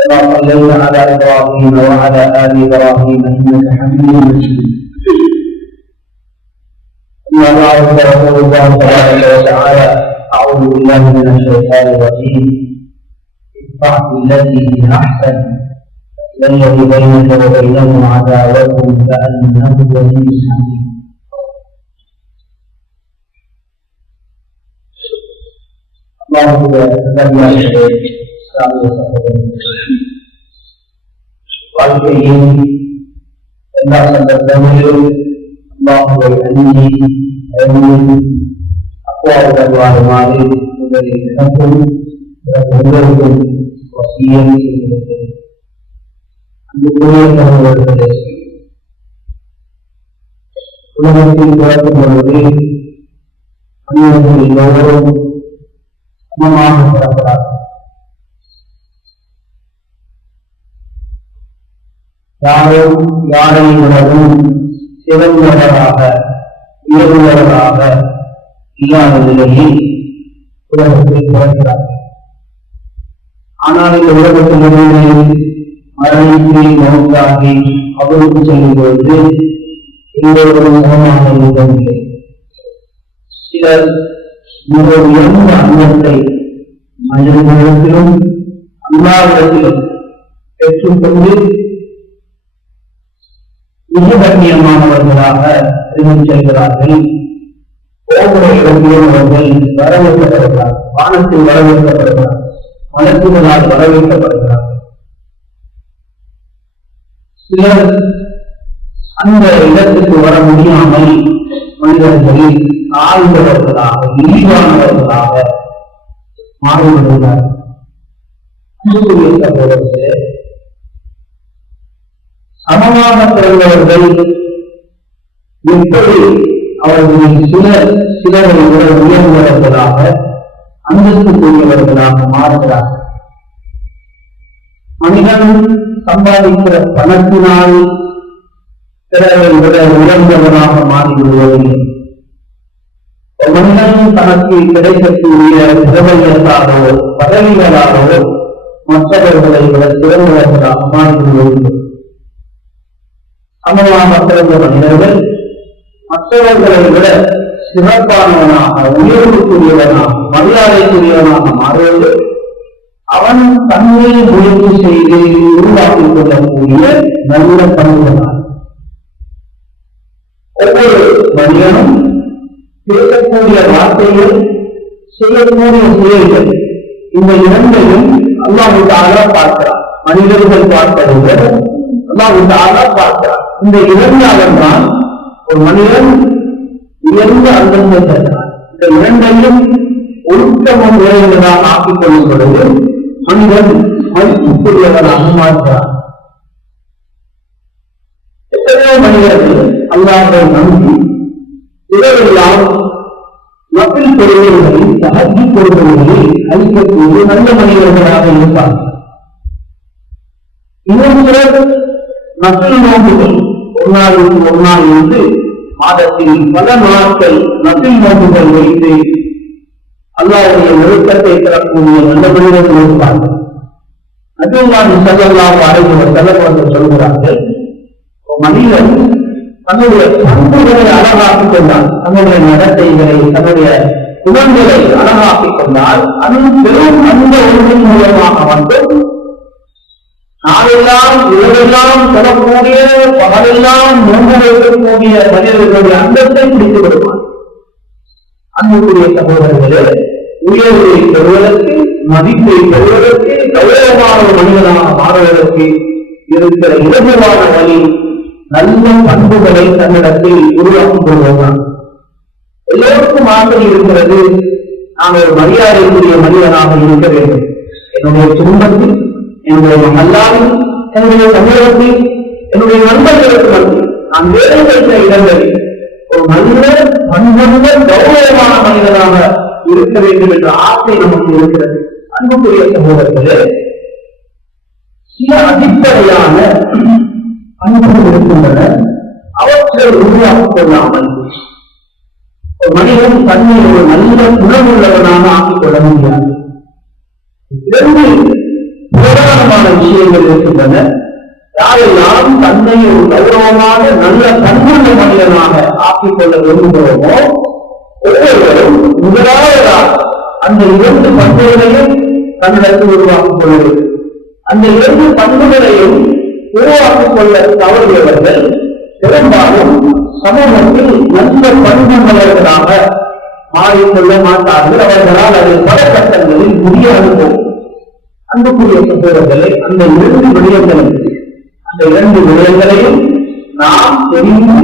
كما صليت على إبراهيم وعلى آل إبراهيم إنك حميد مجيد. أما بعد فيقول الله تبارك وتعالى: أعوذ بالله من الشيطان الرجيم. ادفع بالتي هي أحسن الذي بينك وبينه عداوة كأنه ولي حميم. வாழ்க்கையின் எல்லா சந்தர்ப்பங்களிலும் அல்லாஹ்வை அஞ்சி அக்வாவுடன் வாழுமாறு முதலில் எனக்கும் உங்களுக்கும் வசியம் செய்திருக்கிறேன். அன்புக்குரிய சகோதரர்களே, உலகத்தில் பிறக்கும் பொழுது மனிதர்கள் எல்லோரும் சமமாக பிறக்கிறார்கள். யாரும் யாரை விடவும் சிறந்தவராக உயர்ந்தவராக இல்லாத நிலையில் உலகத்தில் பிறக்கிறார்கள். ஆனால் இந்த உலகத்திலிருந்து மரணித்து மௌத்தாகி அவருக்கு செல்லும் பொழுது எல்லோரும் சமமாக இருந்ததில்லை. சிலர் மிக உயர்ந்த அன்னத்தை மனிதர்களிடத்திலும் அல்லாவிடத்திலும் பெற்றுக்கொண்டு மிக கண்ணியமானவர்களாக இருந்து செல்கிறார்கள். ஒவ்வொரு இடத்திலும் அவர்கள் வரவேற்கப்படுகிறார், வானத்தில் வரவேற்கப்படுகிறார், மலக்குகளால் வரவேற்கப்படுகிறார். சிலர் அந்த இடத்துக்கு வர முடியாமல் மனிதர்களில் ஆழ்ந்தவர்களாக இழிவானவர்களாக மாறிவிடுகிறார். சமமாக பிறந்தவர்கள் எப்படி அவர்களில் சிலரை விட உயர்ந்தவர்களாக அந்தஸ்துக்குரியவர்களாக மாறுகிறார்கள். மனிதன் சம்பாதிக்கிற பணத்தினால் பிறரை விட உயர்ந்தவராக மாறிவிடுவதில்லை. மனிதன் தனக்கு கிடைக்கக்கூடிய பிரபல்யத்தாலோ பதவிகளாலோ மற்றவர்களை விட சிறந்தவர்களாக மாறிவிடுவதில்லை. சமமாக பிறந்த மனிதர்கள் மற்றவர்களை விட சிறப்பானவனாக உயர்வுக்குரியவனாக மரியாதைக்குரியவனாக மாறுவது அவன் தன்னை முயற்சி செய்து உருவாக்கிக் கொள்ளக்கூடிய நல்ல பண்புகளாக. ஒவ்வொரு மனிதனும் பேசக்கூடிய வார்த்தைகள், செய்யக்கூடிய செயல்கள், இந்த இரண்டையும் அல்லாஹ் தஆலா பார்க்கிறார். மனிதர்கள் பார்ப்பதை விட அல்லாஹ் தஆலா பார்க்கிறார். இந்த இரண்டாலும் தான் ஒரு மனிதன் உயர்ந்த அந்தஸ்தை பெறுகிறார். இந்த இரண்டையும் ஒழுக்கமும் உயர்ந்ததாக ஆக்கிக் கொள்ளும் பொழுது மனிதன் மதிப்புக்குரியவனாக மாறுகிறார். எத்தனையோ மனிதர்கள் அல்லாஹ்வை நம்பி இவரெல்லாம் நபில் பொருள்களில் தஹஜ்ஜு பொருள்களில் அளிக்கக்கூடிய நல்ல மனிதர்களாக இருப்பார்கள். இன்னும் சிலர் நபில் நோன்புகள் ஒரு நாள் இருந்து மாதத்தில் பல நாட்கள் நபில் நோன்புகள் வைத்து அல்லாஹ்வுடைய நெருக்கத்தை பெறக்கூடிய நல்ல மனிதர்கள் இருப்பார்கள். நபியுல்லாஹி ஸல்லல்லாஹு அலைஹி வஸல்லம் சொல்கிறார்கள், மனிதன் தன்னுடைய பண்புகளை அழகாக்கிக் கொண்டால், தன்னுடைய நடத்தைகளை, தன்னுடைய குணங்களை அழகாக்கிக் கொண்டால், அது பெரும் அந்த ஒன்றின் மூலமாக மட்டும் நாளெல்லாம் இரவெல்லாம் தொடரக்கூடிய பகலெல்லாம் நோன்பு வைக்கக்கூடிய மனிதர்களுடைய அந்தத்தை பிடித்து விடுவார். அன்புக்குரிய சகோதரர்களே, உயர்வை பெறுவதற்கு, மதிப்பை பெறுவதற்கு, கௌரவமான ஒரு மனிதனாக மாறுவதற்கு இருக்கிற இலகுவான வழி நல்ல பண்புகளை தன்னிடத்தில் உருவாக்கிக் கொள்வதுதான். எல்லோருக்கும் ஆசை இருக்கிறது, நான் ஒரு மரியாதைக்குரிய மனிதனாக இருக்க வேண்டும். என்னுடைய குடும்பத்தில், என்னுடைய மகளாவில், என்னுடைய சமூகத்தில், என்னுடைய நண்பர்களுக்கு மத்தியில், நான் வேலை செய்கிற இடங்களில் ஒரு மனிதர் பண்புள்ள கௌரவமான மனிதனாக இருக்க வேண்டும் என்ற ஆசை நமக்கு இருக்கிறது. அன்புக்குரிய சமூகத்திலே சில அடிப்படையான அன்புகள் இருக்கின்றன. அவற்றை உருவாக்கிக் கொள்ளாமல் ஒரு மனிதன் தன்னை ஒரு நல்ல குணமுள்ளவனாக ஆக்கிக் கொள்ள முடியாது. இரண்டு பிரதானமான விஷயம் விஷயங்கள் இருக்கின்றன. யாரெல்லாம் தன்னை ஒரு கௌரவமான நல்ல பண்புள்ள மனிதனாக ஆக்கிக் கொள்ள விரும்புகிறோமோ ஒவ்வொருவரும் முதலாவதாக அந்த 2 பண்புகளையும் தன்னிடத்தில் உருவாக்கிக் கொள்ள வேண்டும். அந்த 2 பண்புகளையும் உருவாக்கிக் கொள்ள தவறியவர்கள் பெரும்பாலும் சமூகத்தில் நல்ல பண்புள்ளவர்களாக மாறிக்கொள்ள மாட்டார்கள். அவர்களால் அது பல கட்டங்களில் முடியாது போகும். அன்புக்குரிய சகோதரர்களை, அந்த 2 விடயங்களையும் நாம் தெரிந்து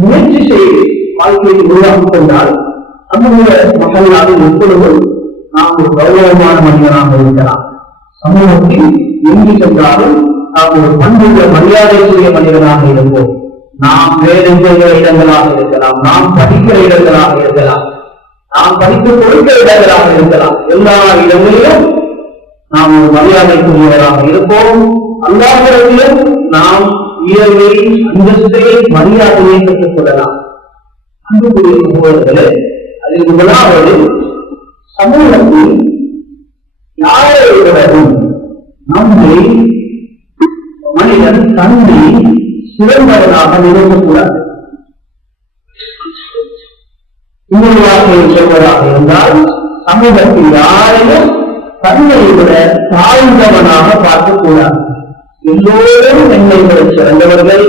முயற்சி செய்து வாழ்க்கையை உருவாக்கிக் கொண்டால் நம்முடைய மகளால் எப்பொழுதும் நாம் ஒரு கௌரவமான மனிதனாக இருக்கலாம். சமூகத்தில் எங்கு சென்றாலும் நாம் ஒரு பண்புள்ள மரியாதைக்குரிய மனிதனாக இருப்போம். நாம் வேலை செய்கிற இடங்களாக இருக்கலாம், நாம் படிக்கிற இடங்களாக இருக்கலாம், நாம் படித்துக் கொடுக்கிற இடங்களாக இருக்கலாம், எல்லா இடங்களிலும் நாம் ஒரு மரியாதைக்குரியவராக இருப்போம். அல்லாஹ்விடத்திலும் நாம் உயர்வை, அந்தஸ்தை, மரியாதையை பெற்றுக் கொள்ளலாம். அன்புக்குரிய சகோதரர்களே, அதில் முதலாவது சமூகத்தில் யாரை விடவும் நம்மை மனிதன் தன்னை சிறந்தவனாக நினைக்கக்கூடாது. இன்னொரு வார்த்தையை சொல்வதாக இருந்தால், சமூகத்தில் யாரையும் தன்னை விட தாழ்ந்தவனாக பார்க்கக்கூடாது. எல்லோரும் என்னை விட சிறந்தவர்கள்,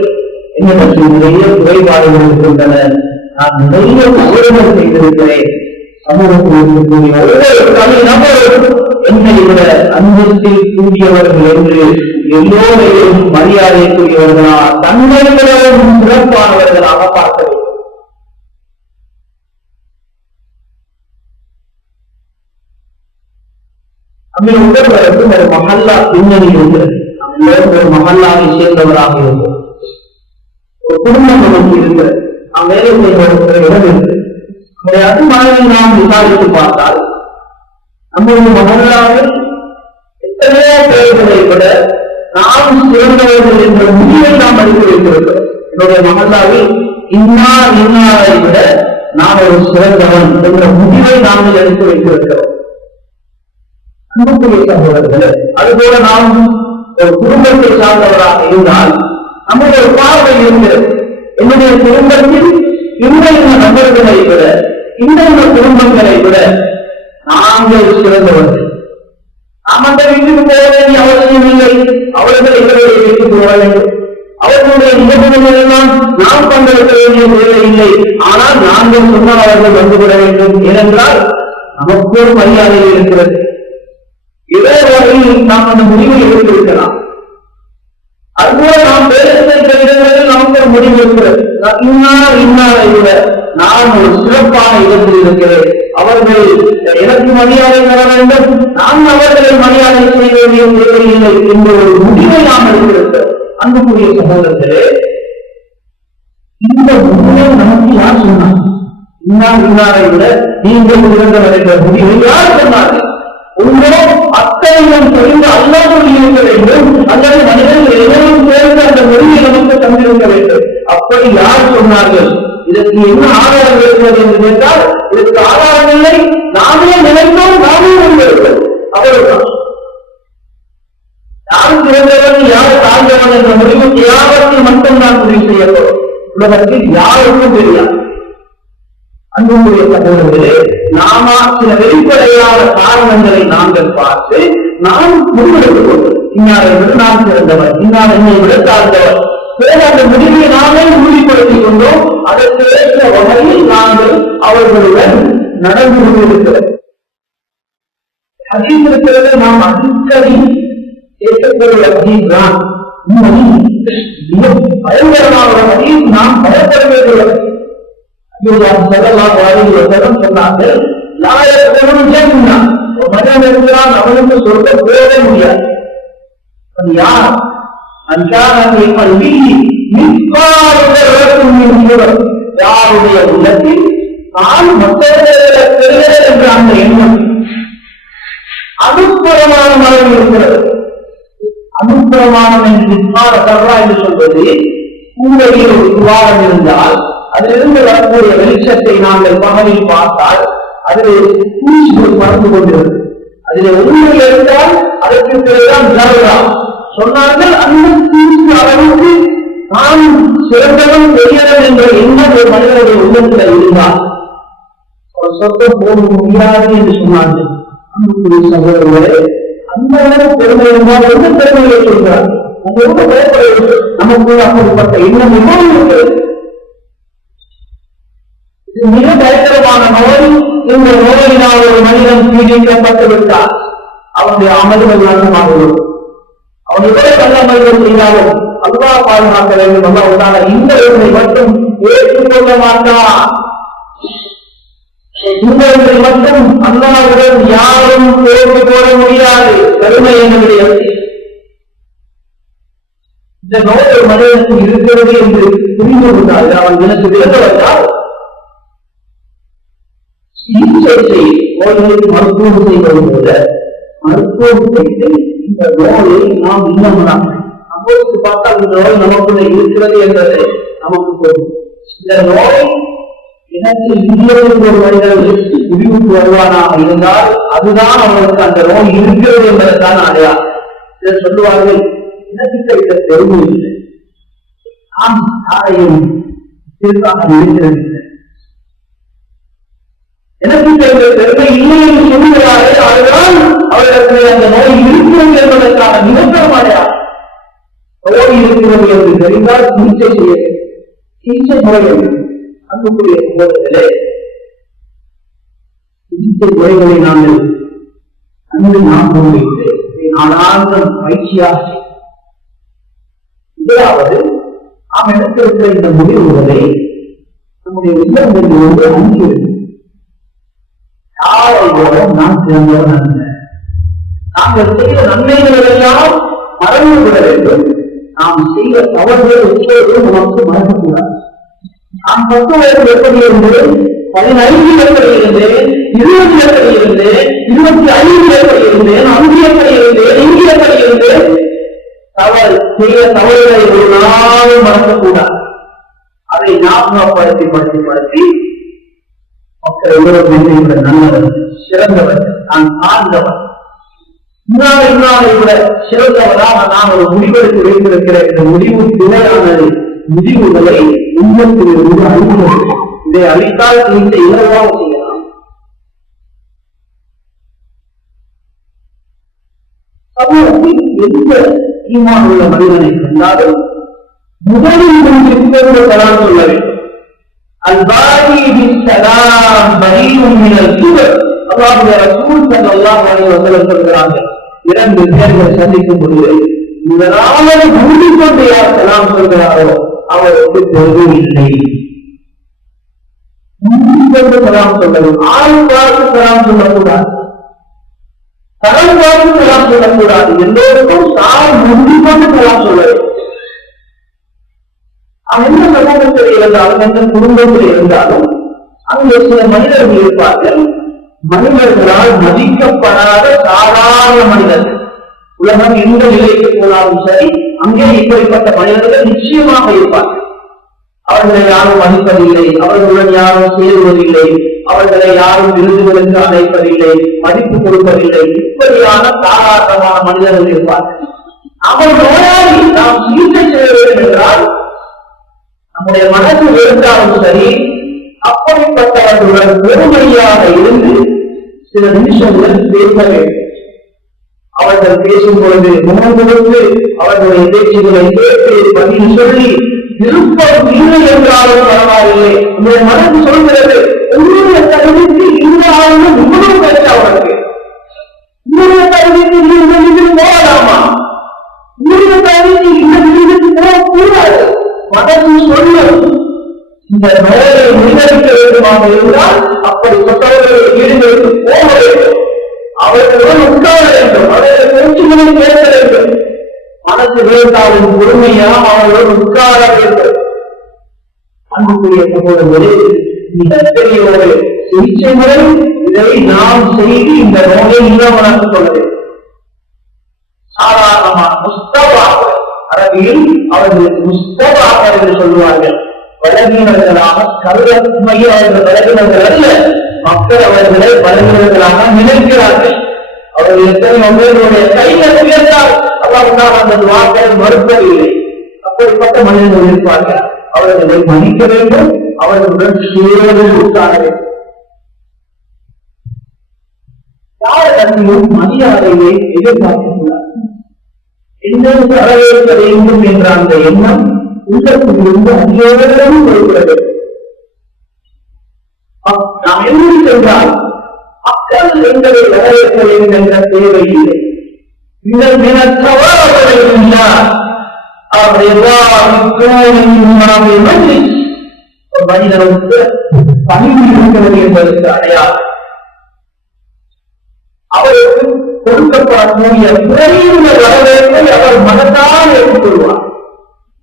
என்னை பற்றி நிறைய குறைபாடுகள் இருக்கின்றன, நான் நிறைய தவறுகள் செய்திருக்கிறேன். சமூகத்தில் இருக்கக்கூடிய ஒவ்வொரு தனி நபரும் என்னை விட அந்தஸ்தில் கூடியவர்கள் என்று எல்லோரையும் மரியாதைக்குரியவர்களாக தன்னை விடவும் சிறப்பானவர்களாக பார்க்க வேண்டும். நம்மில் ஒவ்வொருவருக்கும் ஒரு மஹல்லா பின்னணி இருக்கிறது. ஒரு மஹல்லாவை சேர்ந்தவராக இருக்கும், ஒரு குடும்பம் நமக்கு இருக்கிறது, நாம் வேலை செய்வதற்கு இடம் இருக்கு. அது மாதிரி நாம் விசாரித்து பார்த்தால் நம்முடைய மஹல்லாவில் எத்தனையோ பேர்களை விட நாம் சிறந்தவர்கள் என்ற முடிவை நாம் அளித்து வைத்திருக்கிறோம். என்னுடைய மஹல்லாவில் இன்னாரை விட நான் ஒரு சிறந்தவன் என்ற முடிவை நாங்கள் எடுத்து வைத்திருக்கிறோம். அன்புக்குரிய சகோதரர்களே, அதுபோல நாம் ஒரு குடும்பத்தை சார்ந்தவராக இருந்தால் நம்முடைய ஒரு பார்வை இருக்கிறது. என்னுடைய குடும்பத்தில் இந்த நபர்களை விட, இந்த குடும்பங்களை விட நாங்கள் சிறந்தவர்கள். நாம் அந்த வீட்டுக்கு போக வேண்டிய அவசியம் இல்லை. அவர்கள் எங்களுடைய வீட்டுக்கு போக வேண்டும். அவர்களுடைய நிபந்தனைகள் எல்லாம் நாம் பங்கெடுக்க வேண்டிய தேவையில்லை. ஆனால் நாங்கள் சொன்னால் அவர்கள் வந்துவிட வேண்டும். ஏனென்றால் நமக்கு ஒரு மரியாதை இருக்கிறது. இதே வகையில் நாம் அந்த முடிவை எடுத்திருக்கலாம். அதுபோல நாம் வேலை செய்கிற இடங்களில் நமக்கு ஒரு முடிவு இருக்கிறது. இன்னாரை விட நான் ஒரு சிறப்பான இடத்தில் இருக்கிறேன், அவர்கள் எனக்கு மரியாதை தர வேண்டும், நான் அவர்களை மரியாதை செய்ய வேண்டிய தேவையில்லை என்ற ஒரு முடிவை நாம் எடுத்திருக்கிறோம். அன்புக்குரிய சகோதரர்களே, இந்த முடிவை நமக்கு யார் சொன்னார்? இன்னாரை விட நீங்கள் சிறந்தவர் என்ற முடிவை யார் சொன்னார்கள்? உங்களோ அத்தனையும் தெரிந்து அல்லாமல் இருக்க வேண்டும், அல்லது மனிதர்கள் எதையும் சேர்ந்து அந்த மொழியை நமக்கு தந்திருக்க வேண்டும். அப்படி யார் சொன்னார்கள்? இதற்கு என்ன ஆதாரம் இருக்கிறது என்று கேட்டால், இதற்கு ஆதாரம் இல்லை. நாமே நினைத்தோம், நாமே கொண்டிருக்கிறோம். அவ்வளவுதான். யார் சிறந்தவன், யார் தாழ்ந்தவன் என்ற முடிவு தியாகத்தில் மட்டும்தான் முடிவு செய்யப்படும். உலகத்தில் யாருக்கும் தெரியாது. அன்புக்குரிய சகோதரர்களே, நாம சில வெளிப்படையான காரணங்களை நாங்கள் பார்த்து நாம் முடிவெடுத்துக் கொள்வோம். இன்னாரை விட நான் சிறந்தவர், இன்னார் என்னை விட தாழ்ந்தவர். அந்த முடிவை நாமே உறுதிப்படுத்திக் கொண்டோம். அதற்கு ஏற்ற வகையில் நாங்கள் அவர்களுடன் நடந்து கொண்டிருக்கிறோம். ஹதீஸ் இருக்கிறது, நாம் அடிக்கடி கேட்கக்கூடிய ஹதீஸ் தான். பயங்கரமான ஹதீஸ், நாம் பயப்பட வேண்டிய சொன்னார்கள். அவனுக்கு சொல்ல போகவே முடியாது. யார் யாருடைய உள்ளத்தில் நான் மற்றவர்கள் என்ற அந்த எண்ணம் அனுப்புறமான மரம் இருக்கிறது. அனுப்புறமானம் என்று சொல்வது, உங்களில் ஒரு விவாதம் இருந்தால் அதிலிருந்து வரக்கூடிய வெளிச்சத்தை நாங்கள் பகலில் பார்த்தால் அதில் பூச்சிகள் பறந்து கொண்டிருக்கும். அதில் உண்மை இருந்தால் அதற்கு பிறகுதான் ஜர்ரா, சொன்னார்கள். அந்த அளவுக்கு நான் சிறந்தவன் பெரியவன் என்ற எண்ணம் ஒரு மனிதனுடைய உள்ளத்தில் இருந்தால் சொத்தம் போக முடியாது என்று சொன்னார்கள். அன்புக்குரிய சகோதரர்களே, அந்த அளவு பெருமை இருந்தால் எந்த பெருமையை சொல்கிறார்? நம்ம ரொம்ப பயப்படுவது நமக்குள்ள அப்படிப்பட்ட எண்ணம் எவ்வளவு இருக்கிறது. இது மிக பயங்கரமான நோய். இந்த நோயினால் ஒரு மனிதன் பீடிக்கப்பட்டு விட்டார், அவனுடைய அமல்கள் நாசமாகும். அவன் எவ்வளவு நல்ல அமல்கள் செய்தாலும் அல்லாஹ் பாதுகாக்க வேண்டும். அல்லாஹ் இந்த ஒன்றை மட்டும் ஏற்றுக்கொள்ள மாட்டான். இந்த ஒன்றை மட்டும் அல்லாஹ்வுடன் யாரும் போட்டி போட முடியாது. பெருமை என்னுடைய இந்த நோய் ஒரு மனிதனுக்கு இருக்கிறது என்று புரிந்து கொண்டால் அவன் எனக்கு விளங்குவதால் சிகிச்சை நோய்களுக்கு மருத்துவம் செய்வது போல மருத்துவம் செய்து இந்த நோயை நாம் இல்லமலாம். அப்போது பார்த்தா இந்த நோய் நமக்குள்ள இருக்கிறது என்பதை நமக்கு தெரியும். இந்த நோய் எனக்கு இல்லையென்று ஒரு மனிதன் முடிவுக்கு வருவானாக இருந்தால் அதுதான் அவனுக்கு அந்த நோய் இருக்கிறது என்பதற்கான அடையாளம். இதை சொல்லுவார்கள், எனக்கு கிடைத்த பெருமை இல்லை, நாம் யாரையும் சிறுக்காக இருக்கிறது, எனக்கு கிடைத்த பெருமை இல்லை என்று சொல்லுகிறாரே, அதுதான் அவர்களுக்கு அந்த நோய் இருக்கிறது என்பதற்கான மிகப்பெரும் அடையாளம். நோய் இருக்கிறது என்று தெரிந்தால் சிகிச்சை செய்ய சிகிச்சை முறைகள் அன்புக்குரிய சகோதரர்களே, சிகிச்சை முறைகளை நாங்கள் அன்று நாம் முன்வைத்து நாளாந்தம் பயிற்சியாக முதலாவது நாம் எடுத்திருக்கிற இந்த முடிவுகளை நம்முடைய இல்லங்களிலிருந்து அனுப்பிவிடும். யாரோட நாம் சிறந்தவன் அல்ல, நாங்கள் செய்த நன்மைகள் எல்லாம் மறந்து விட வேண்டும். நாம் செய்த தவறுகள் எப்போதும் நமக்கு மறக்கக்கூடாது. நான் 10 வயது எப்படி இருந்தேன், 15 எப்படி இருந்தேன், 20 எப்படி இருந்தேன், 25 எப்படி இருந்தேன், அங்கு எப்படி இருந்தேன், இங்கு எப்படி இருந்தேன், செய்த தவறுகளை ஒரு நாளும் மறக்கக்கூடாது. அதை ஞாபகப்படுத்தி மக்கள் எவ்வளவு நல்லவர், சிறந்தவர், நான் சார்ந்தவர், இன்னாரை விட சிறந்தவராக நான் ஒரு முடிவெடுத்து வைத்திருக்கிற இந்த முடிவு பிழையானது முடிவுகளை உண்மத்திலிருந்து அழிவுகள். இதை அளித்தால் இந்த இலவாக செய்யலாம். சமூகத்தில் எந்த ஈமான் உள்ள மனிதனை கண்டாலும் முதலில் குறிப்பிட்டு கலாம் சொல்ல வேண்டும். சொல்கிறார்கள், 2 பேர்கள் சந்திக்கும் பொழுது இதனால மூடிக்கொண்டு யார் கலாம் சொல்கிறாரோ அவருக்கு பொருள் இல்லை. மூடிக்கொண்டு கலாம் சொல்லணும். ஆள் பார்த்து கலாம் சொல்லக்கூடாது, கலம் பார்த்து கலாம் சொல்லக்கூடாது. எல்லோருக்கும் சார் மூடிக்கொண்டு கலாம் சொல்ல வேண்டும். எந்த சமூகத்தில் இருந்தாலும் எந்த குடும்பத்தில் இருந்தாலும் அங்கே சில மனிதர்கள் இருப்பார்கள், மனிதர்களால் மதிக்கப்படாத சாதாரண மனிதர்கள். உலகம் எந்த நிலைக்கு போனாலும் சரி, அங்கே இப்படிப்பட்ட மனிதர்கள் நிச்சயமாக இருப்பார்கள். அவர்களை யாரும் மதிப்பதில்லை, அவர்களுடன் யாரும் சேருவதில்லை, அவர்களை யாரும் விருதுகளுக்கு அழைப்பதில்லை, மதிப்பு கொடுப்பதில்லை. இப்படியான சாதாரணமான மனிதர்கள் இருப்பார்கள். அவர் நோயாளி நாம் சிகிச்சை செய்ய வேண்டும் என்றால் நம்முடைய மனசு இருந்தாலும் சரி, அப்படிப்பட்டவர்களுடன் பெருமையாக இருந்து சில நிமிஷங்கள் பேச வேண்டும். அவர்கள் பேசும் பொழுது முகம் கொடுத்து அவர்களுடைய பேச்சுகளை கேட்டு பதில் சொல்லி விருப்பம் இல்லை என்றாலும் பரவாயில்லை. உங்களுடைய மனசு சொல்கிறது, உங்களுடைய தகுதிக்கு இந்த ஆளுநர் இவ்வளவு பேச அவருக்கு, உங்களுடைய தகுதிக்கு இந்த வீட்டுக்கு போகலாமா, உங்களுடைய தகுதிக்கு இந்த வீட்டுக்கு போகக்கூடாது. மனசு சொல்லும். இந்த நோயை முன்னெடுக்க வேண்டுமாக இருந்தால் அப்படிப்பட்டவர்களை வீடுகளுக்கு போக வேண்டும், அவர்களுடன் உட்கார வேண்டும், அவர்கள் பேச்சுகளை பேச வேண்டும். மனசு வேண்டாலும் பொறுமையாக அவர்களுடன் உட்கார வேண்டும். அன்புக்குரிய சகோதரர்களே, மிகப்பெரிய ஒரு சிகிச்சை முறை. இதை நாம் செய்து இந்த நோயை இல்லாமல் சொல்ல வேண்டும். சாதாரணமான முஸ்தபாக, அரபியில் அவர்களுக்கு முஸ்தபாக என்று சொல்லுவார்கள். பலவீனர்களாக கருதமையை அவர்கள் பலவீனர்கள் அல்ல, மக்கள் அவர்களை பலவீனர்களாக நினைக்கிறார்கள். அவர்கள் எத்தனை பேருடைய கையில உயர்ந்தால் அல்லாஹ் அந்த வார்த்தை மறுக்கவில்லை. அப்படிப்பட்ட மனிதர்கள் இருப்பார்கள். அவர்களை மன்னிக்க வேண்டும், அவர்களுடன் சேர்ந்து உட்கார வேண்டும். யாரிடத்திலும் மரியாதையை எதிர்பார்க்கிறார் என்னென்று வரவேற்க வேண்டும் என்ற அந்த எண்ணம் உள்ளத்திலிருந்து அங்கேயும் வருகிறது. நாம் எப்படி சென்றால் மக்கள் எங்களை வரவேற்க வேண்டும் என்ற தேவையில்லை. இந்த மனிதனுக்கு பணிவு இருக்கிறது என்பதற்கு அடையாளம். அவருக்கு கொடுக்கப்படக்கூடிய குறைந்த வரவேற்பை அவர் மனத்தால் எடுத்துக்கொள்வார்.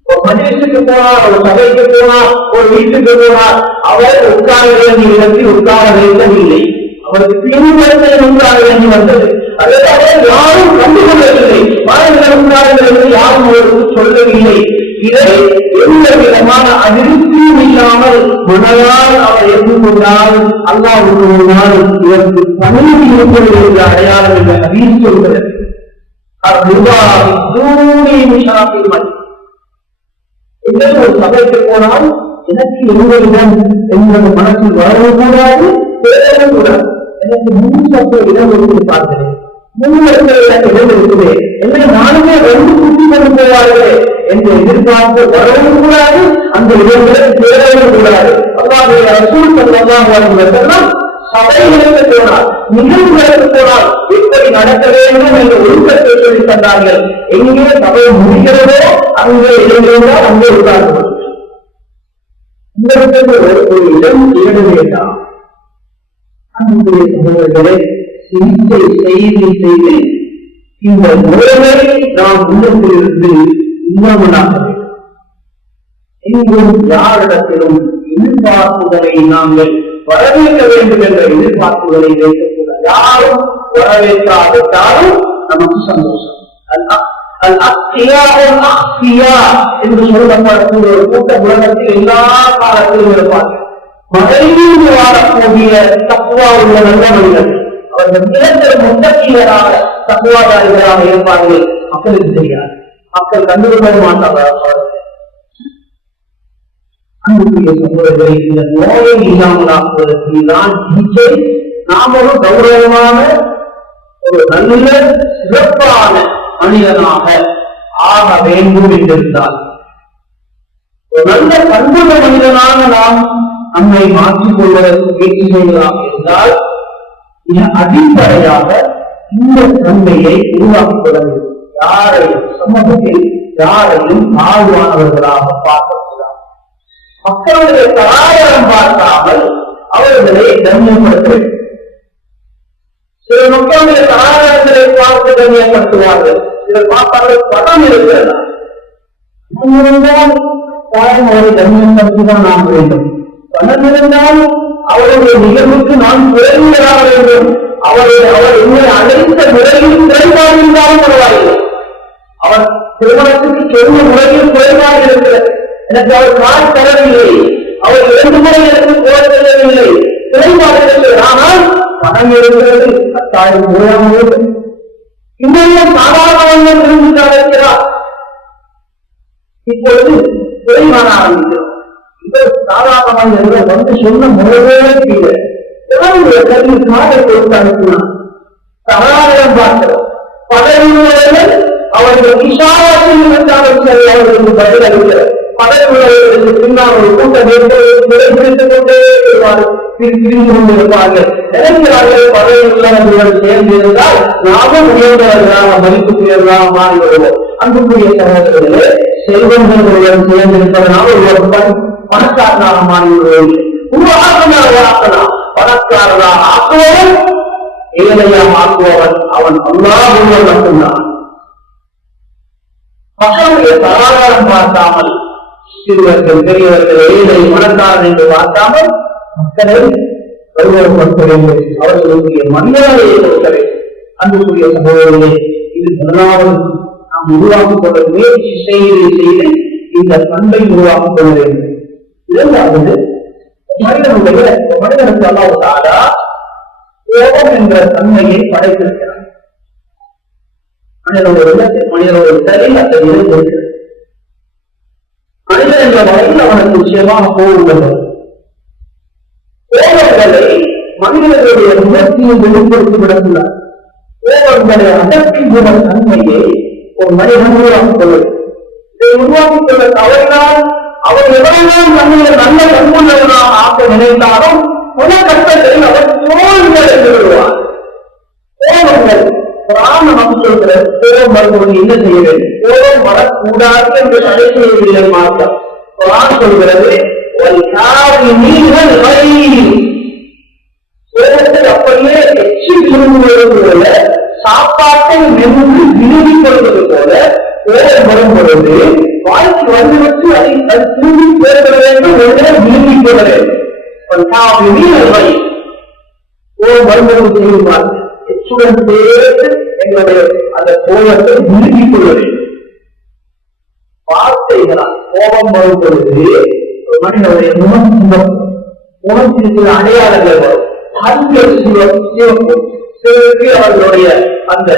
ஒரு மனிதனுக்கு போனார், ஒரு சபைக்கு போனார், ஒரு வீட்டுக்கு போனார், அவர் உட்கார வேண்டிய இடத்தில் உட்கார வைக்கவில்லை. அவருக்கு பின்புறத்தை உட்கார வேண்டி வந்தது. அதற்காக யாரும் கண்டுகொள்ளவில்லை. வாழ்கள் உட்காரங்கள் என்று யாரும் அவருக்கு சொல்லவில்லை. இதை எந்த விதமான அதிருப்தியும் இல்லாமல் மனதால் அவர் எதிர்கொண்டால் அல்லாஹ்வுக்கு முன்னால் இவருக்கு பணிவு இருப்பது என்ற அடையாளம் என்ற ஹதீஸ் சொல்கிறது. ஒரு சபைக்கு போனால் எனக்கு எங்களிடம் என்பது மனசில் வரவும் கூடாது, தேடவும் கூடாது. எனக்கு முன் சற்று இடம் இருந்து பார்க்கிறேன், முன்னிடத்தில் எனக்கு இடம் இருக்குது, என்னை நானுமே வந்து குட்டி கொண்டு போவார்களே என்று எதிர்பார்த்து வரவும் கூடாது, அந்த இடங்களை தேடவும் கூடாது. அல்லாஹ்வுடைய ரசூல் ஸல்லல்லாஹு அலைஹி வஸல்லம் சபைகளுக்கு போனால், நிகழ்வுகளுக்கு போனால் எப்படி நடக்க வேண்டும் என்ற ஒழுக்கத்தை சொல்லி தந்தார்கள். எங்கே சபை முடிகிறதோ அங்கே இடம் அங்கே உட்கார்ந்து இந்த ஒரு இடம் தேட வேண்டாம். அன்புடைய சகோதரர்களை சிகிச்சை செய்து இந்த முறையை நாம் உள்ளத்திலிருந்து இல்லாமலாக வேண்டும். எங்கும் யாரிடத்திலும் எதிர்பார்ப்புகளை நாங்கள் வரவேற்க வேண்டும் என்ற எதிர்பார்ப்புகளை வைக்கக்கூடாது. யாரும் வரவேற்காவிட்டாலும் நமக்கு சந்தோஷம். என்று சொல்லப்படக்கூடிய ஒரு கூட்ட உலகத்தில் எல்லா காலத்திலும் இருப்பார்கள். மகிழ்ந்து வாழக்கூடிய தக்குவா உள்ள நல்ல மனிதர்கள், அவர்கள் நிலத்தில முத்தகீகராக தக்குவாதாரிகளாக இருப்பார்கள். மக்களுக்கு தெரியாது, மக்கள் கண்டுகொள்ள மாட்டார்கள். அன்புக்குரிய சகோதரர்களை, இந்த நோயை இல்லாமலாக்குவதற்கு தான் சிகிச்சை. நாம் ஒரு கௌரவமான ஒரு நல்ல சிறப்பான மனிதனாக ஆக வேண்டும் என்றிருந்தால், ஒரு நல்ல பண்புள்ள மனிதனாக நாம் நம்மை மாற்றிக் கொள்வதற்கு முயற்சி செய்வதாக இருந்தால் மிக அடிப்படையாக இந்த தன்மையை உருவாக்கிக் கொள்ள வேண்டும். யாரையும் சமூகத்தில் யாரையும் தாழ்வானவர்களாக பார்க்கக்கூடாது. மக்களுடைய கலாச்சாரம் பார்க்காமல் அவர்களை கண்ணியப்படுத்த வேண்டும். சில மக்களுடைய கலாச்சாரங்களை பார்த்து கண்ணியப்படுத்துவார்கள். சிலர் பார்த்தார்கள் பணம் இருக்கிறதா அவரை கண்ணியப்படுத்திதான் நாம் வேண்டும். பணம் இருந்தால் அவருடைய நிகழ்வுக்கு நான் குறைந்ததாக வேண்டும். அவர் என்னை அழைத்த முறையில் குறைபாடு இருந்தாலும் பரவாயில்லை. அவர் திருமணத்துக்கு சொன்ன முறையில் குறைபாடு இருக்கிறது. எனக்கு அவர் கால் தரவில்லை, அவர் 2 முறை எனக்கு போட தெரியவில்லை, குறைபாடு இருக்கிறது. ஆனால் பணம் இருக்கிறது, கட்டாயம் போயாமல் இன்னும் சாதாரணமாக விரும்பி இருக்கிறார். இப்பொழுது குறைவான ஆரம்பிக்கிறோம். சாதாரணமாக வந்து சொன்ன முறையே கீழே கல்வி காலை கொடுத்து அனுப்பினார். சகாயம் பார்க்கிறோம். பதவிகள் அவர்கள் இஷாவாசில் அவர்களுக்கு பதில் அளிக்கிறார். பதவிகளுக்கு பின்னால் ஒரு கூட்டம் பிடித்துக் கொண்டே பிரிந்து கொண்டிருப்பார்கள். நினைக்கிறார்கள் பதவி உள்ளவர்கள் சேர்ந்திருந்தால் நாமும் உயர்ந்தவர்களாக மதிப்புக்குரியவர்களாக மாறி வருவோம். அன்புக்குரிய சகோதரர்களே, செல்வங்களுடன் சேர்ந்திருப்பதனால் ஒரு பணக்காரனாக மாறிவிடுவதில்லை. உருவாக்கலாம் பணக்காரனாக ஆக்குவவன் ஏழையாக ஆக்குவவன் அவன் அல்லாஹ்வுடைய மட்டும்தான். மக்களுடைய கலாச்சாரம் பார்க்காமல், சிறுவர்கள் பெரியவர்கள் ஏழை பணக்காரன் என்று பார்க்காமல் மக்களை கௌரவப்படுத்த வேண்டும். அவர்களுடைய மரியாதையை கொடுக்க வேண்டும். அன்புக்குரிய சகோதரர்களே, இது முதலாவது நாம் உருவாக்கிக் கொள்ள முயற்சி செய்து இந்த பண்பை உருவாக்கிக் கொள்ள வேண்டும். இரண்டாவது, மனிதனுக்கு அல்லாஹ் தஆலா கோபம் என்ற தன்மையை படைத்திருக்கிறார். மனிதனுடைய உடலில் அத்தகைய இருக்கிறது. மனிதன் என்ற வகையில் அவனுக்கு நிச்சயமாக கோபங்கள் கோபங்களை மனிதர்களுடைய முயற்சியை வெளிப்படுத்தி விடக்கூடாது. கோபங்களை அடக்குகிற தன்மையை ஒரு மனிதன் உருவாக்கிக் கொள்வது. இதை உருவாக்கிக் கொள்ள தவறினால் அவர் எவ்வளவுதான் தன்னுடைய நல்ல பண்புள்ளவனாக ஆக்க நினைத்தாலும் பல கட்டத்தில் அவர் தோல்விகள் என்று விடுவார். கோபங்கள் நமக்கு சொல்கிற கோபம் வரும்போது என்ன செய்ய வேண்டும்? கோபம் வரக்கூடாது என்று தடை செய்யவில்லை மாற்றம். குர்ஆன் சொல்கிறது கோபத்தில் அப்படியே எச்சி விரும்புவது போல, சாப்பாட்டை மென்று விரும்பிக் கொள்வது போல கோபம் வரும் பொழுது வாழ்க்கை வந்துவிட்டு அதை திரும்பி பெறுகிற வேண்டும் ஒன்றே விரும்பிக் கொள்ள வேண்டும். கோபம் வரும்போது செய்வார்கள் எச்சுடன் சேர்த்து எங்களுடைய அந்த கோபத்தை விரும்பிக் கொள்ள வேண்டும். வார்த்தைகளால் கோபம் வரும் பொழுது ஒரு மனிதனுடைய முகத்திற்கு அடையாளங்கள் வரும். கண்கள் சிவக்கும். சிலருக்கு அவர்களுடைய அந்த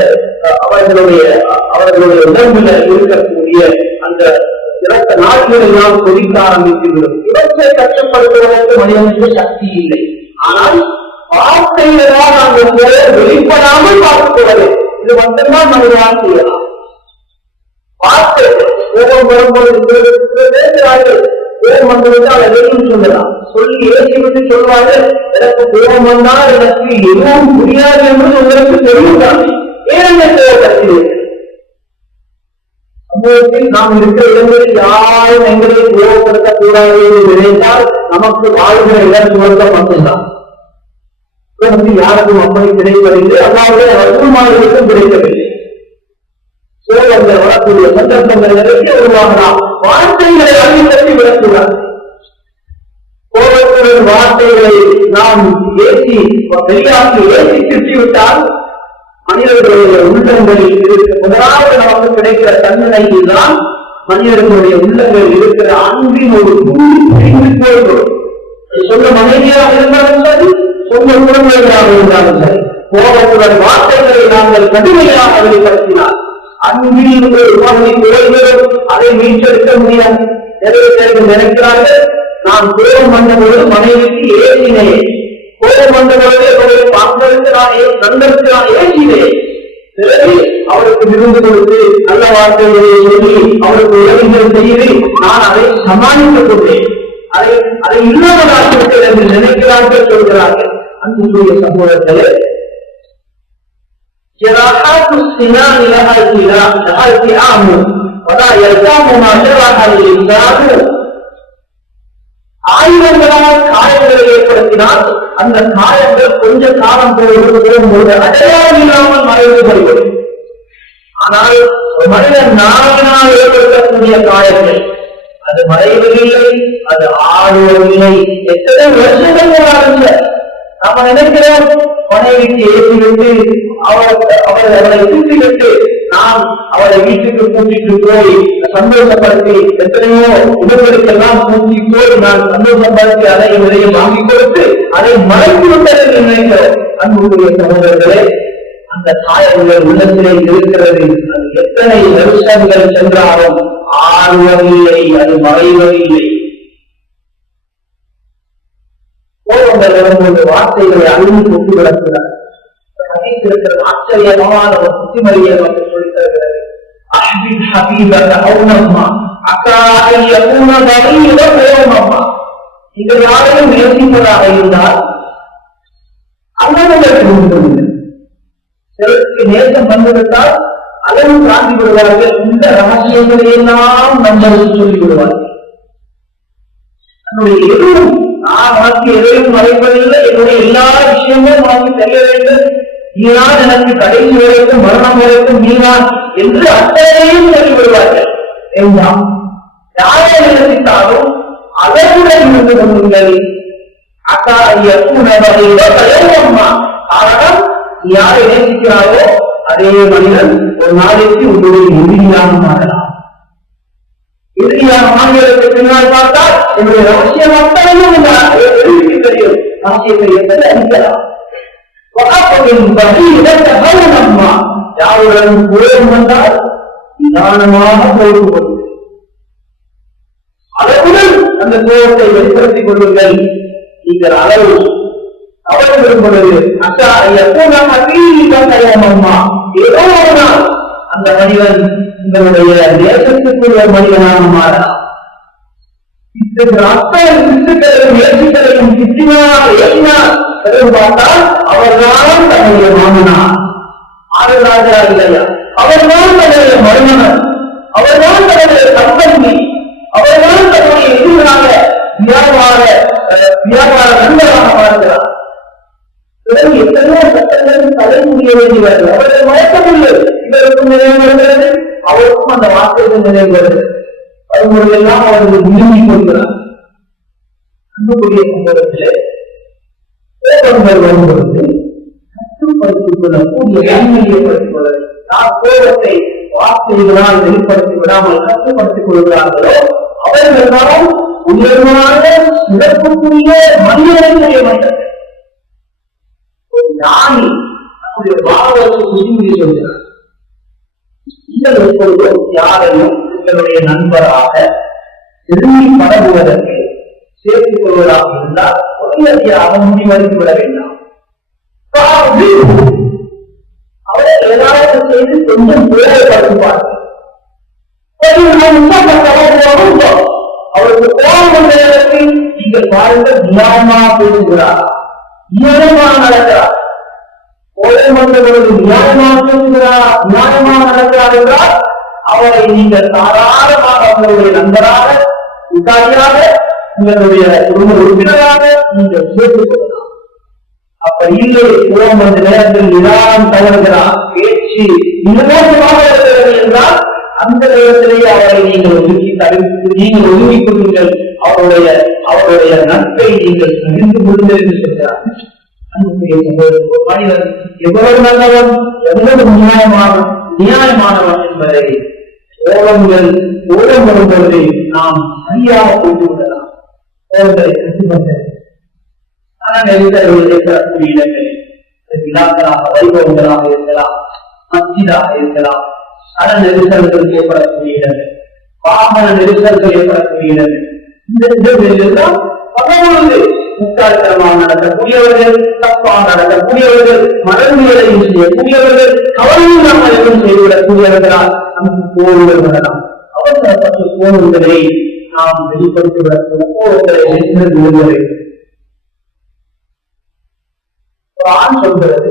அவர்களுடைய உடம்புல இருக்கக்கூடிய அந்த இறக்க நாட்கள் எல்லாம் கொதிக்க ஆரம்பித்துவிடும். இவற்றை கஷ்டப்படுத்துவதற்கு மனிதனுக்கு சக்தி இல்லை. ஆனால் வார்த்தைகளால் நாங்கள் வெளிப்படாமல் பார்த்துக் கொள்வது இது மட்டும்தான் மனிதனால் செய்யலாம். வார்த்தை கோபம் வரும்போது பேசுகிறார்கள். கோபம் வந்துவிட்டு அதை வெளியும் சொல்லலாம். சொல்லி ஏசிவிட்டு சொல்வார்கள், எனக்கு கோபம் வந்தால் எனக்கு எதுவும் புரியாது என்று உங்களுக்கு தெரியுதான். ஏன் கோபத்தில் சமூகத்தில் நாம் இருக்கிற இடங்களில் யாரும் எங்களை கோபப்படுத்தக் கூடாது என்று நினைத்தால் நமக்கு வாழ்கிற இடம் சுமத்த மட்டும்தான். யாருக்கும் அப்படி கிடைப்பதில்லை. அல்லாவுடைய ரசூலுமார்களுக்கும் கிடைக்கவில்லை. சோழர்கள் வரக்கூடிய சந்தர்ப்பங்கள் நிறைய உருவாகலாம். வார்த்தைகளை அறிவித்ததை விடக்கூடாது. கோபத்துடன் வார்த்தைகளை நாம் ஏசி வெளியாக்கி ஏசி திட்டிவிட்டால் மனிதர்களுடைய உள்ளங்களில் இருக்கிற முதலாவது நமக்கு கிடைக்கிற தன்மையில் தான் மனிதர்களுடைய உள்ளங்கள் இருக்கிற அன்பின் ஒரு புரிந்து போய்விடும். சொல்ல மனைவியாக இருந்தாலும் சரி, சொல்ல குழந்தைகளாக இருந்தாலும் சரி, கோபத்துடன் வார்த்தைகளை நாங்கள் கடுமையாக வெளிப்படுத்தினார் அன்பில் ஒரு உணர்வை குறைகிறோம். அதை மீட்டெடுக்க முடியாது. நிறைய பேர்கள் நினைக்கிறார்கள், நான் கோபம் வந்தபோது மனைவிக்கு ஏசினேன், கோபம் வந்தபோது அவரை பார்ப்பதற்கு நண்பருக்கு நான் ஏசினேன், பிறகு அவருக்கு விருந்து கொடுத்து நல்ல வார்த்தைகளை சொல்லி அவருக்கு உதவிகள் செய்து நான் அதை சமாளித்துக் கொண்டேன், அதை இல்லாமலாக்கிவிட்டேன் என்று நினைக்கிறார்கள், சொல்கிறார்கள். அன்புக்குரிய சமூகத்திலே جراحات السنان لها التئام ولا يلزم ما جرح الإنسان. ஆயுதங்களால் காயங்களை ஏற்படுத்தினால் அந்த காயங்கள் கொஞ்ச காலம் போகும்போது அடையாளம் இல்லாமல் மறைந்து வருகிறது. ஆனால் மனிதன் நாவினால் ஏற்படுத்தக்கூடிய காயங்கள் அது மறைவதில்லை, அது ஆடுவதில்லை. எத்தனை வருஷங்கள் போனாலும் நாம நினைக்கிறோம் மனைவிக்கு ஏற்றிவிட்டு அவரை தூக்கிவிட்டு நாம் அவரை வீட்டுக்கு கூட்டிட்டு போய் சந்தோஷப்படுத்தி எத்தனையோ உடல்களுக்கெல்லாம் கூட்டி போய் நான் சந்தோஷப்படுத்தி அதை இவரையும் வாங்கிக் கொடுத்து அதை மறைத்து விட்டதை நினைக்கிறோம். அன்புடைய சகோதரர்களே, அந்த காயங்கள் உள்ளத்திலே இருக்கிறது. அது எத்தனை வருஷங்கள் சென்றாலும் ஆறுவதில்லை, அது மறைவதில்லை. கோபங்கள் வரும்போது வார்த்தைகளை அழுந்து கொண்டு விடக்கூடாது. இருக்கிறது ஆச்சரியமான ஒரு புத்திமொழியை நமக்கு சொல்லித் தருகிறது. அஹ்பிப் ஹபீபக அவுனம்மா அக்காயில் யகூன பரீத கோபம்மா. நீங்கள் யாரையும் நேசிப்பதாக இருந்தால் அங்கங்களுக்கு சிலருக்கு நேசம் வந்துவிட்டால் அளவு காட்டி விடுவார்கள். இந்த ரகசியங்களை எல்லாம் நம்மளுக்கு சொல்லி விடுவார்கள். என்னுடைய எதுவும் நான் உனக்கு எதையும் மறைப்பதில்லை, என்னுடைய எல்லா விஷயங்களும் உனக்கு தெரிய வேண்டும், நீதான் எனக்கு கடைசி வரைக்கும் மரணம் வரைக்கும் நீதான் என்று அத்தனையும் சொல்லிவிடுவார்கள். வேண்டாம், யாரை நினைத்தாலும் அதனுடன் இருந்து கொள்ளுங்கள். அக்கா ஐயம்மா காரணம், நீ யாரை நேசிக்கிறாயோ அதே மனிதன் ஒரு நாளைக்கு உங்களுடைய எதிரியாக மாறலாம். எதிரியாக மாநிலத்தை பின்னால் பார்த்தால் என்னுடைய ரகசியம் அத்தனையும் தெரியும். ரகசியத்தை எத்தனை அளிக்கலாம். யாருடன் கோபம் வந்தால் நிதானமாக கோபம் அளவுடன் அந்த கோபத்தை வெளிப்படுத்திக் கொள்ளுங்கள். நீங்கள் அளவு அவர்கள் பொழுது அச்சா எப்போதாம்மா ஏதோ ஒரு நாள் அந்த மனிதன் உங்களுடைய தேசத்துக்குரிய மனிதனாக மாறலாம். முயற்சிகளையும் சித்தினால் ஏற்றினார் பார்த்தால் அவர்தான் தன்னுடைய மாமனார் ஆறுராஜா இல்லையா, அவர்தான் தன்னுடைய மருமகன், அவர்தான் தன்னுடைய சம்பந்தி, அவர்தான் தன்னுடைய எதிராக வியாபார நண்பராக வாழ்கிறார். எத்தனையோ சட்டங்கள் தலைமுடிய வேண்டியவர்கள் அவர்கள் மயக்கமில்லை. இவருக்கும் நினைவு வருகிறது, அவருக்கும் அந்த வார்த்தைகள் நினைவு வருகிறது. வரும்பொழுதெல்லாம் அவர்கள் விரும்பிக் கொள்கிறார். அன்புக்குரிய சம்பவத்திலே கோபங்கள் வரும்பொழுது கட்டுப்படுத்திக் கொள்ளக்கூடிய நன்மையை ஏற்படுத்திக் கொள்ள வேண்டும். நான் கோபத்தை வார்த்தைகளால் வெளிப்படுத்தி விடாமல் கட்டுப்படுத்திக் கொள்கிறார்களோ அவர்கள் தான் உயர்வான சிறப்புக்குரிய மனிதனுடைய மனிதர்கள். ஞானி நம்முடைய பாவத்தை உறுதி சொல்கிறார். நீங்கள் எப்பொழுதும் யாரையும் உங்களுடைய நண்பராக திரும்பி பழகுவதற்கு சேர்த்துக் கொள்வதாக இருந்தால் உடனடியாக முடிவெடுத்து விட வேண்டாம். அவரை ஏதாவது செய்து கொஞ்சம் உபயோகப்படுத்துவார்கள். அவருக்கு கோபம் நேரத்தில் நீங்கள் வாழ்ந்த நியாயமாக பேசுகிறார், நியாயமாக நடக்கிறார். கோபம் வந்தவர்கள் நியாயமாக பேசுகிறார், நியாயமாக நடக்கிறார் என்றால் அவரை நீங்கள் தாராளமாக அவர்களுடைய நண்பராக, கூட்டாளியாக, உங்களுடைய குடும்ப உறுப்பினராக நீங்கள் சேர்த்துக் கொள்ளலாம். அப்படி இல்லை, கோபம் வந்த நேரத்தில் நிதானம் தவறுகிறார், பேச்சு நிர்வாகமாக இருக்கிறது என்றால் அந்த நேரத்திலேயே அவரை நீங்கள் ஒதுக்கி தவிர்த்து நீங்கள் ஒதுக்கிக் கொள்ளுங்கள். அவருடைய நட்பை நீங்கள் அறிந்து கொள்ளுங்கள் என்று சொல்கிறார். மனிதன் எவ்வளவு நல்லவன், எவ்வளவு நியாயமானவன் என்பதை கோபங்கள் கோபம் வரும்பொழுது நாம் சரியாக புரிந்து விடலாம். கோபங்களை ஏற்படக்கூடிய இடங்களில் விழாக்களாக, வைபவங்களாக இருக்கலாம், மஸ்ஜிதாக இருக்கலாம், சட நெரிசல்கள் ஏற்படக்கூடிய இடங்கள், வாகன நெரிசல்கள் ஏற்படக்கூடிய இடங்கள், இந்த இடங்களில் எல்லாம் பலவொரு முட்டாள்தனமாக நடக்கக்கூடியவர்கள், தப்பாக நடக்கக்கூடியவர்கள், மனநிலையும் செய்யக்கூடியவர்கள், கவலையில்லாமல் செய்துவிடக்கூடியவர்களால் நமக்கு கோபங்கள் வரலாம். அவசரப்பட்ட கோபங்களை நாம் வெளிப்படுத்திவிடக்கூடிய கோபங்களை விடுவதை சொல்கிறது.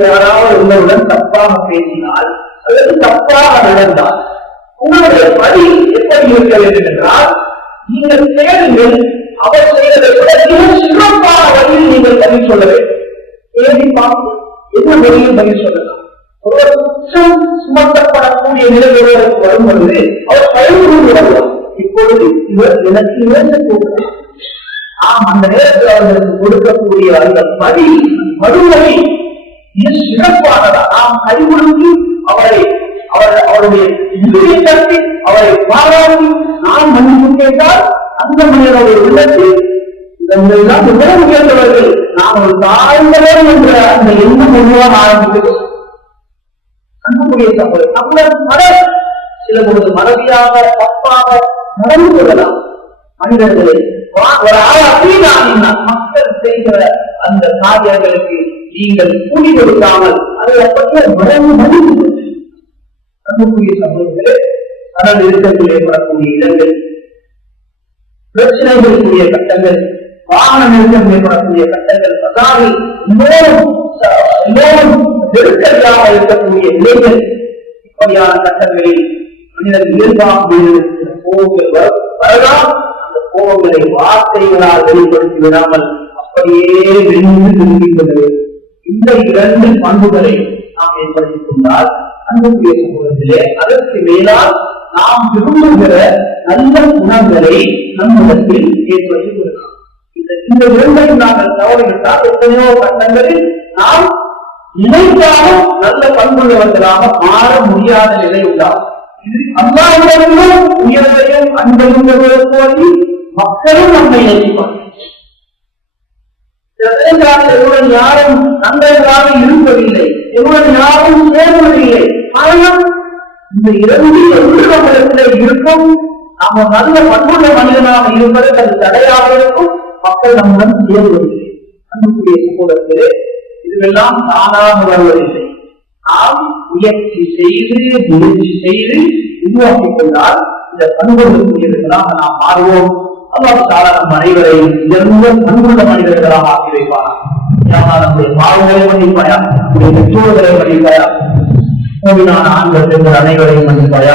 யாராவது உங்களுடன் தப்பாக பேசினால் அல்லது தப்பாக நடந்தால் உங்களுடைய பணி எப்படி இருக்க வேண்டும் என்றால், நீங்கள் தேடுங்கள், அவர் செய்வதை விட சிறப்பான வழியில் நீங்கள் பதில் சொல்ல வேண்டும். தேடி பார்த்து என்ன வழியில் பதில் சொல்லலாம். ஒரு குற்றம் சுமத்தப்படக்கூடிய நிலைகளுக்கு வரும்பொழுது அவர் கைவிட்டு விடலாம். இப்பொழுது இவர் எனக்கு இழந்து போகிறார். நாம் அந்த நேரத்தில் அவர்களுக்கு கொடுக்கக்கூடிய அந்த பதில் மறுமொழி இது சிறப்பானதா. நாம் கைவிடுத்தி அவருடைய இறுதியை கட்டி அவரை பாராட்டி நாம் மன்னிப்பு கேட்டால் அந்த மனிதனுடைய உள்ளத்தில் இதெல்லாம் உணவு கேட்டவர்கள் நாம் ஒரு தாழ்ந்தவர் என்ற அந்த எண்ணம் ஒன்றுவாக ஆரம்பித்தது. அன்புக்குரிய சம்பளம் நம்முடைய மனம் சில பொழுது மறதியாக தப்பாக நடந்து கொள்ளலாம். மனிதர்களை ஒரு மக்கள் செய்கிற அந்த காரியங்களுக்கு நீங்கள் கூலி கொடுக்காமல் அதை அப்படியே மறந்து மதிப்பு. அன்புக்குரிய சம்பவங்களே, கடல் நெருக்கத்தில் ஏற்படக்கூடிய இடங்கள், பிரச்சனைகளுக்குரிய கட்டங்கள், வாகன நெருக்கம் ஏற்படக்கூடிய கட்டங்கள், அதாவது நெருக்கடியாக இருக்கக்கூடிய நிலைகள், இப்படியான கட்டங்களில் மனிதன் இயல்பாக கோபங்கள் வரலாம். அந்த கோபங்களை வார்த்தைகளால் வெளிப்படுத்தி விடாமல் அப்படியே வென்று திரும்பிக்கொண்டு இந்த இரண்டு பண்புகளை நாம் ஏற்படுத்திக் கொண்டால் அன்புக்குரிய சமூகத்திலே அதற்கு மேலால் நாம் விரும்புகிற நல்ல குணங்களை நம்மிடத்தில் ஏற்படுத்திக் கொள்ளலாம். இந்த இரண்டையும் நாங்கள் தவறிவிட்டால் எத்தனையோ கட்டங்களில் நாம் நினைத்தாலும் நல்ல பண்புள்ளவர்களாக மாற முடியாத நிலை உண்டாகும். அல்லாஹ்விடமும் உயர்வையும் அன்பையும் மக்களும் நம்மை நேசிப்பார்கள். எங்களுடன் யாரும் நண்பர்களாக இருப்பதில்லை, எங்களுடன் யாரும் சேர்வதில்லை. ஆனால் இந்த இரண்டு நம்மிடத்தில் இருக்கும். நாம நல்ல பண்புள்ள மனிதனாக இருப்பதற்கு அது தடையாக இருக்கும். மக்கள் நம்முடன் சேர்வதில்லை. அன்புக்குரிய சமூகத்திலே இதுவெல்லாம் தானாக வருவதில்லை. நாம் முயற்சி செய்து உருவாக்கிக் கொண்டால் இந்த பண்புகளுக்குரியவர்களாக நாம் மாறுவோம். அல்லாஹ் தஆலா நம் அனைவரையும் உயர்ந்த பண்புள்ள மனிதர்களாக ஆக்கி வைப்பார். நம்முடைய பாவங்களை மன்னிப்பாயா, நம்முடைய பெற்றோர்களை மன்னிப்பாயா, ஆண்கள் பெண்கள் அனைவரையும் மன்னிப்பாயா.